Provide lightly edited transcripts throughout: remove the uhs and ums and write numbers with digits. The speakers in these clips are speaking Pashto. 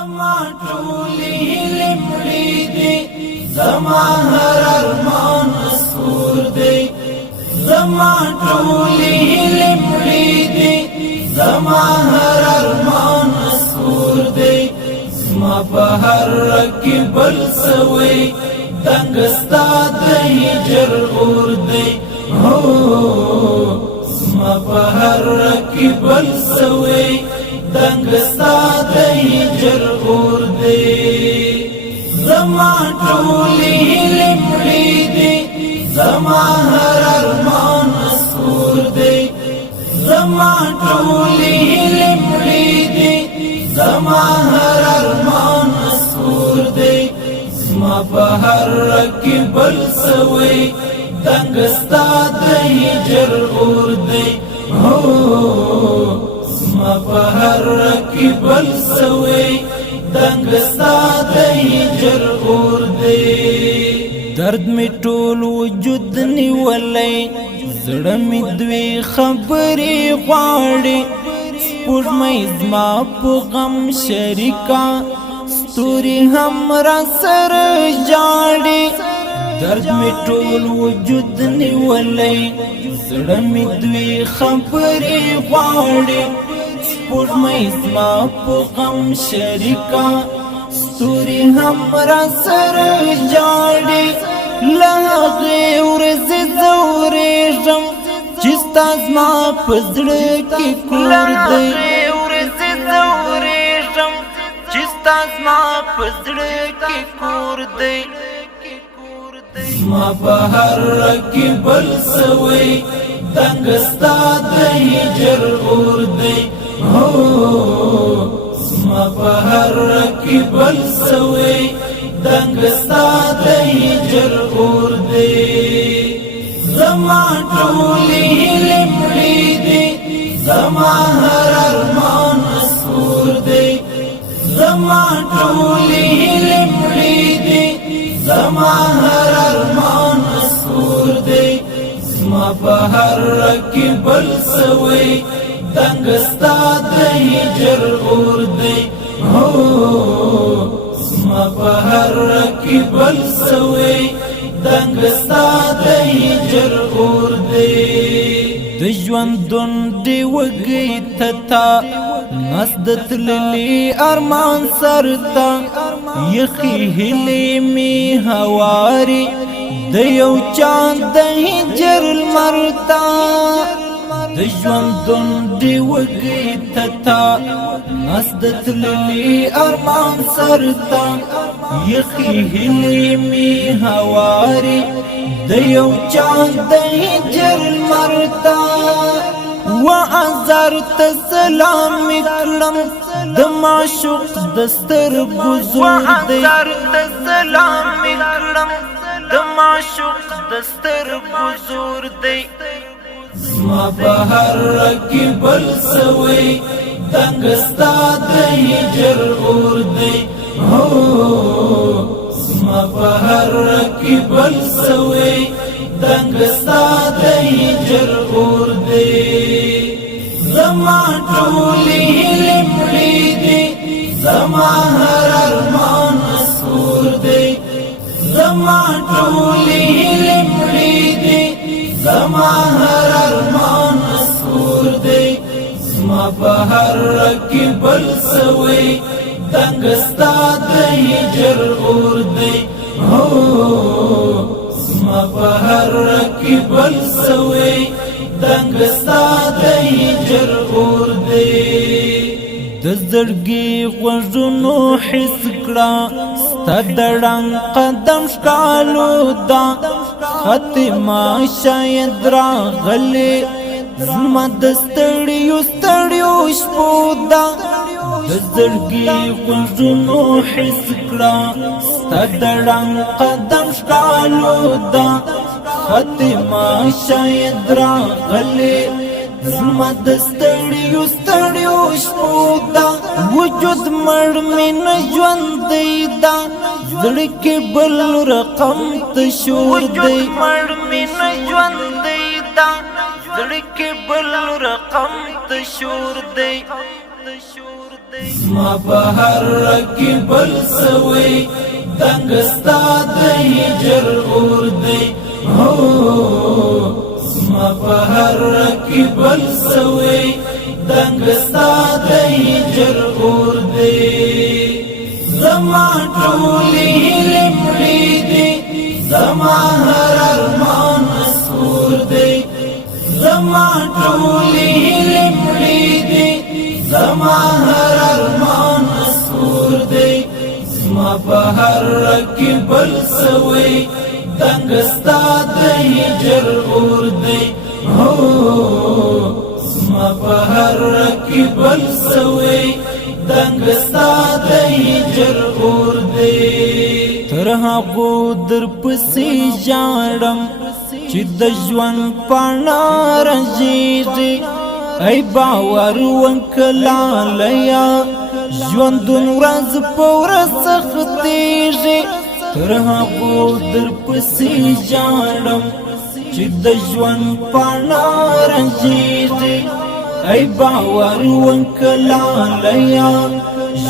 زما ټولې هیلې مړې دي، زما هر ارمان مسحور دی. زما ټولې هیلې مړې دي، زما هر ارمان مسحور دی. زما په هر رګ کې بل سوی دنګ ستا د هجر اور دی. زما په هر رګ کې بل سوی دنګ ستا د هجر اور دی. زما ټولې هیلې مړې دي، زما هر ارمان مسحور دی. زما ټولې هیلې مړې دي، زما هر ارمان مسحور دی. زما په هر رګ کې بل سوی دنګ ستا د هجر اور دی. زما په هر رګ کې بل سوی دنګ ستا د هجر اور دی. درد می ټول وجود نیولی، زړه می دوی خبرې غواړي. سپوږمۍ زما په غم شریکه، ستوري هم را سره ژاړي. درد می ټول وجود نیولی، زړه می دوی خبرې غواړي. سپوږمۍ زما په غم شریکه، ستوري هم را سره ژاړي. له هغې ورځې زه وریږم چې ستا زما په زړه کې کور دی. زما په هر رګ کې بل سوی دنګ ستا د هجر اور دی. زما په هر رګ کې بل سوی دنګ ستا د هجر اور دی. زما ټولې هیلې مړې دي، زما هر ارمان مسحور دی. زما ټولې هیلې مړې دي، زما هر ارمان مسحور دی. زما په هر رګ کې بل سوی دنګ ستا د هجر اور دی. زما په هر رګ کې بل سوی دنګ ستا د هجر اور دی. د ژوندون دی وږی ته تا نس د تللي ارمان سرته، یخې هیلې مې هواري د یو چاند د هجر لمر ته. د ژوندون دی وږی ته تا نس د تللي ارمان سرته، یخې هیلې مې هواري د یو چاند د هجر لمر ته. وعذر ته سلام می کړم د معشوق د سترګو زور دی. زما په هر رګ کې بل سوی دنګ ستا د هجر اور دی. زما په هر رګ کې بل سوی دنګ ستا د هجر اور دی. زما ټولې هیلې مړې دي، زما هر ارمان مسحور دی. زما ټولې هیلې مړې دي، زما هر ارمان مسحور دی. زما په هر رګ کې بل سوی دنګ ستا د هجر اور دی. زما په هر رګ کې بل سوی دنګ ستا د هجر اور دی. د زړګي غوږونو حس کړه ستا د ړنګ قدم ښکالو ده. ختمه شاید راغلې زما د ستړیو ستړیو شپو ده. د زړګي غوږونو حس کړه ستا د ړنګ قدم ښکالو ده. ختمه شاید راغلې زما د ستړیو ستړیو شپو ده. وجود مړ مې نه ژوندی ده، زړه کې بل رقم ته شور دی. زما په هر رکی بل سوی دنګستا د هجر اور دی هو زما په هر رکی بل سوی دنګستا د هجر اور دی زما ټولې هیلې مړې دي زما هر ارمان مسحور دی زما ټولې هیلې مړې دي زما هر ارمان مسحور دی زما په هر رکی بل سوی دنګستا د هجر اور دی هو زما په هر رکی بل سوی دنګستا د هجر اور دی تر هغو در پسې ژاړم چې د ژوند پاڼه رژېږي ای باور وکړه ژوندون ورځ په ورځ سختېږي تر هغو در پسې ژاړم چې د ژوند پاڼه رژېږي ای باور وکړه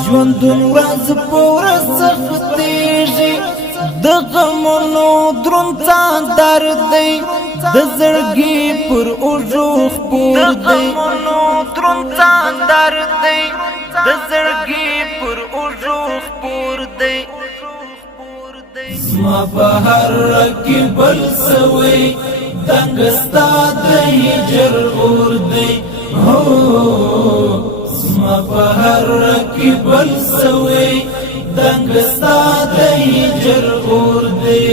ژوندون ورځ په ورځ سختېږي د غمونو دروند څادر دی د زړګي پر اوږو خپور دی د غمونو دروند څادر دی د زړګي پر اوږو خپور دی زما په هر رکی بل سوی دنګستا د هجر اور دی هو زما په هر رکی بل سوی دنګستا د هجر اور دی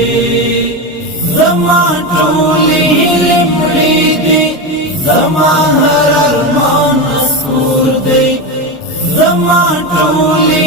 زما ټولې هیلې مړې دي زما هر ارمان مسحور دی زما ټولې